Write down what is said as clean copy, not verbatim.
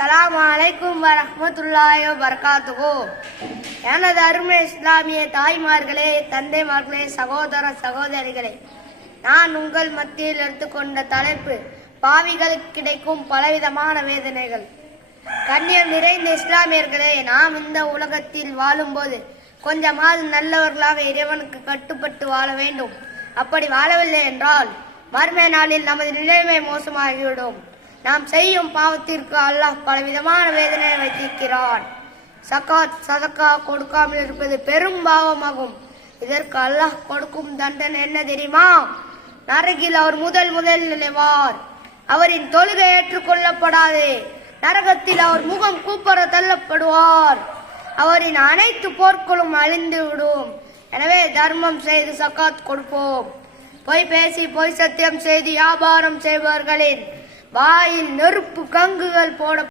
அஸ்ஸலாமு அலைக்கும் வரஹ்மத்துல்லாஹி வபரகாத்துஹு. எனது அருமை இஸ்லாமிய தாய்மார்களே, தந்தைமார்களே, சகோதர சகோதரிகளே, நான் உங்கள் மத்தியில் எடுத்துக்கொண்ட தலைப்பு பாவிகளுக்கு கிடைக்கும் பலவிதமான வேதனைகள். கண்ணியம் நிறைந்த இஸ்லாமியர்களே, நாம் இந்த உலகத்தில் வாழும்போது கொஞ்சமாவது நல்லவர்களாக இறைவனுக்கு கட்டுப்பட்டு வாழ வேண்டும். அப்படி வாழவில்லை என்றால் மறுமை நாளில் நமது நிலைமை மோசமாகிவிடும். நாம் செய்யும் பாவத்திற்கு அல்லாஹ் பலவிதமான வேதனை வைத்திருக்கிறான். சகாத் சதக்கா கொடுக்காமல் இருப்பது பெரும் பாவமாகும். இதற்கு அல்லாஹ் கொடுக்கும் தண்டனை என்ன தெரியுமா? நரகில் அவர் முதல் நுழைவார். அவரின் தொழுகை ஏற்றுக்கொள்ளப்படாது. நரகத்தில் அவர் முகம் கூப்பர தள்ளப்படுவார். அவரின் அனைத்து போர்களும் அழிந்து விடும். எனவே தர்மம் செய்து சகாத் கொடுப்போம். பொய் பேசி பொய் சத்தியம் செய்து வியாபாரம் செய்பவர்களின் வாயில் நெருப்பு கங்குகள் போட